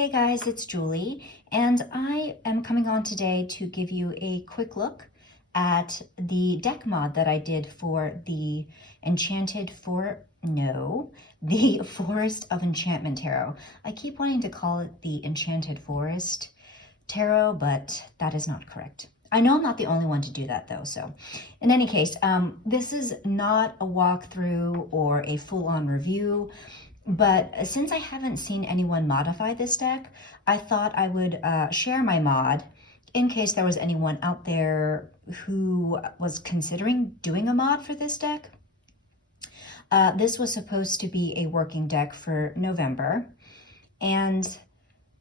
Hey guys, it's Julie, and I am coming on today to give you a quick look at the deck mod that I did for the the Forest of Enchantment Tarot. I keep wanting to call it the Enchanted Forest Tarot, but that is not correct. I know I'm not the only one to do that though, so in any case, this is not a walkthrough or a full-on review. But since I haven't seen anyone modify this deck, I thought I would share my mod in case there was anyone out there who was considering doing a mod for this deck. This was supposed to be a working deck for November. And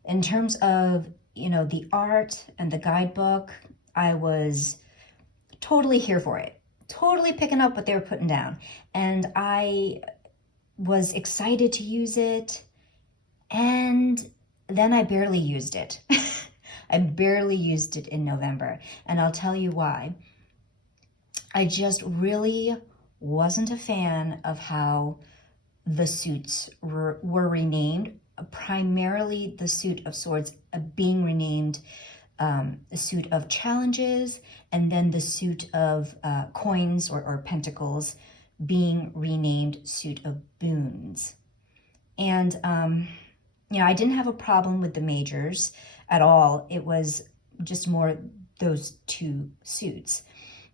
in terms of, the art and the guidebook, I was totally here for it. Totally picking up what they were putting down. And I was excited to use it, and then I barely used it. I barely used it in November, and I'll tell you why. I just really wasn't a fan of how the suits were renamed, primarily the suit of swords being renamed the suit of challenges, and then the suit of coins or pentacles being renamed suit of boons. And, I didn't have a problem with the majors at all. It was just more those two suits.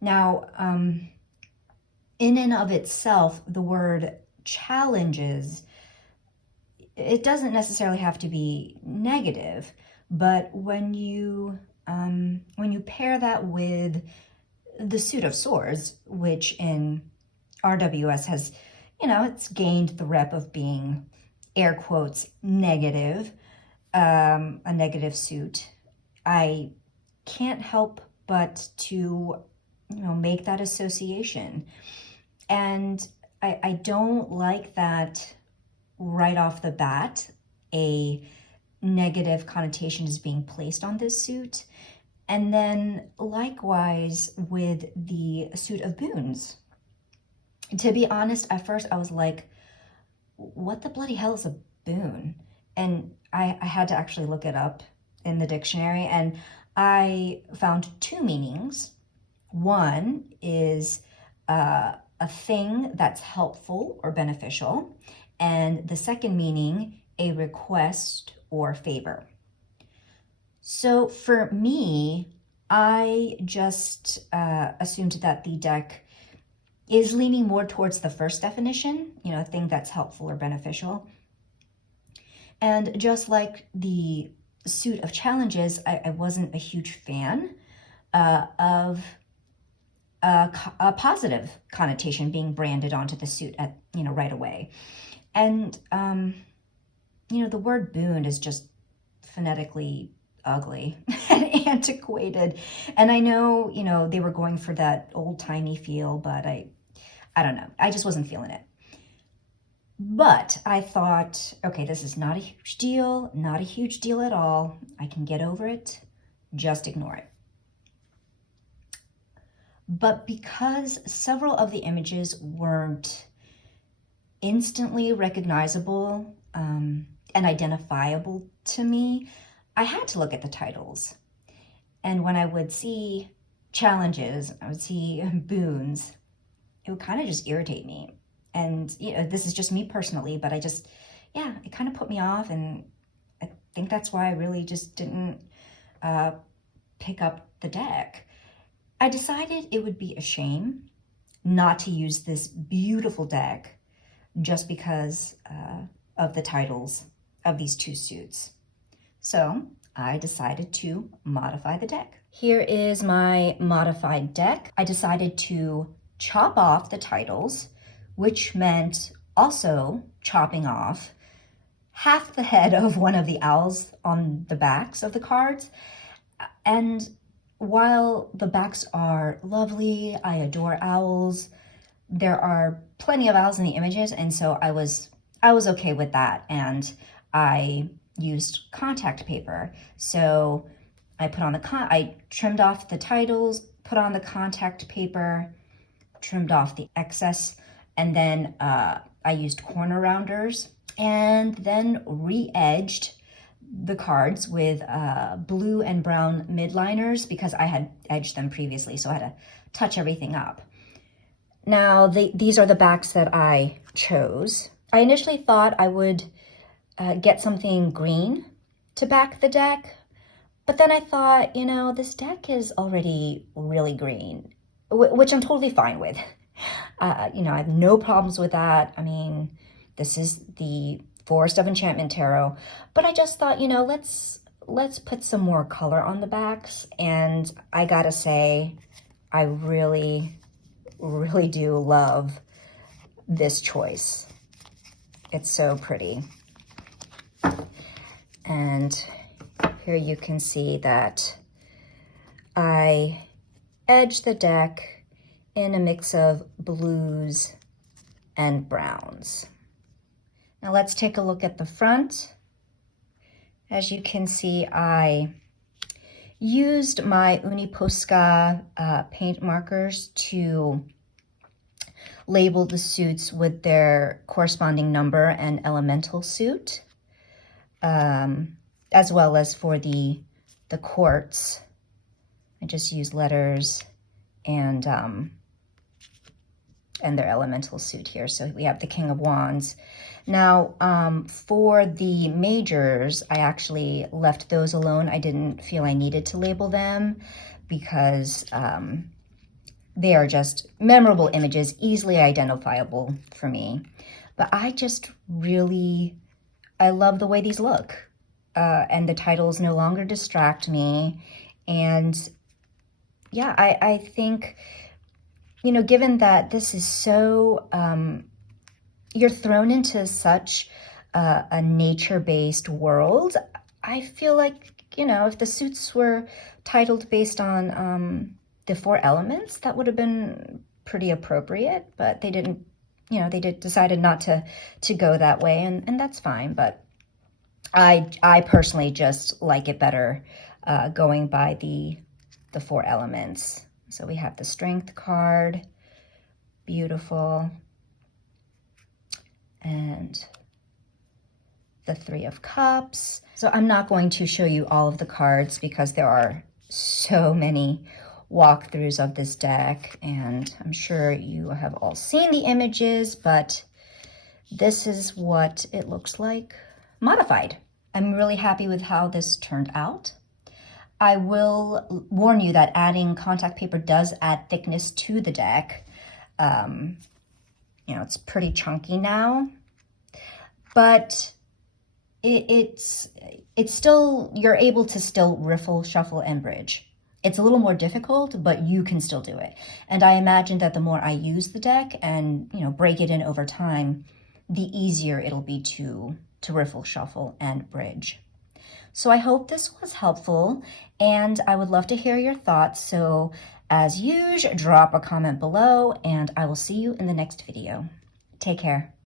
Now, in and of itself, the word challenges, it doesn't necessarily have to be negative, but when you pair that with the suit of swords, which in RWS has, it's gained the rep of being, air quotes, negative, a negative suit. I can't help but to, make that association. And I don't like that right off the bat, a negative connotation is being placed on this suit. And then likewise with the suit of boons. To be honest, at first I was like, what the bloody hell is a boon? And I had to actually look it up in the dictionary, and I found two meanings. One is a thing that's helpful or beneficial, and the second meaning, a request or favor. So for me, I just assumed that the deck is leaning more towards the first definition, a thing that's helpful or beneficial. And just like the suit of challenges, I wasn't a huge fan of a positive connotation being branded onto the suit at, right away. And, the word boon is just phonetically ugly and antiquated. And I know, they were going for that old-timey feel, but I don't know. I just wasn't feeling it. But I thought, okay, this is not a huge deal, not a huge deal at all. I can get over it. Just ignore it. But because several of the images weren't instantly recognizable and identifiable to me, I had to look at the titles. And when I would see challenges, I would see boons, it would kind of just irritate me. And, this is just me personally, but it kind of put me off. And I think that's why I really just didn't pick up the deck. I decided it would be a shame not to use this beautiful deck just because of the titles of these two suits. So I decided to modify the deck. Here is my modified deck. I decided to chop off the titles, which meant also chopping off half the head of one of the owls on the backs of the cards. And while the backs are lovely, I adore owls, there are plenty of owls in the images, and so I was okay with that. And I used contact paper. So I put on I trimmed off the titles, put on the contact paper, trimmed off the excess, and then I used corner rounders and then re-edged the cards with blue and brown midliners because I had edged them previously, so I had to touch everything up. Now, these are the backs that I chose. I initially thought I would get something green to back the deck, but then I thought, you know, this deck is already really green, which I'm totally fine with. You know, I have no problems with that. I mean, this is the Forest of Enchantment Tarot, but I just thought, you know, let's put some more color on the backs, and I gotta say, I really do love this choice. It's so pretty. And here you can see that I edged the deck in a mix of blues and browns. Now let's take a look at the front. As you can see, I used my Uniposca paint markers to label the suits with their corresponding number and elemental suit, as well as for the quartz. I just used letters and their elemental suit here. So we have the King of Wands. Now, for the majors, I actually left those alone. I didn't feel I needed to label them because they are just memorable images, easily identifiable for me. But I just really, I love the way these look. And the titles no longer distract me. And yeah, I think, you know, given that this is so, you're thrown into such a nature-based world, I feel like, you know, if the suits were titled based on the 4 elements, that would have been pretty appropriate, but they didn't, you know, decided not to go that way, and that's fine. But I personally just like it better going by the 4 elements. So we have the Strength card, beautiful, and the 3 of Cups. So I'm not going to show you all of the cards because there are so many walkthroughs of this deck, and I'm sure you have all seen the images, but this is what it looks like modified. I'm really happy with how this turned out. I will warn you that adding contact paper does add thickness to the deck. You know, it's pretty chunky now, but it's still, you're able to still riffle, shuffle, and bridge. It's a little more difficult, but you can still do it. And I imagine that the more I use the deck and, you know, break it in over time, the easier it'll be to riffle, shuffle, and bridge. So I hope this was helpful, and I would love to hear your thoughts. So as usual, drop a comment below, and I will see you in the next video. Take care.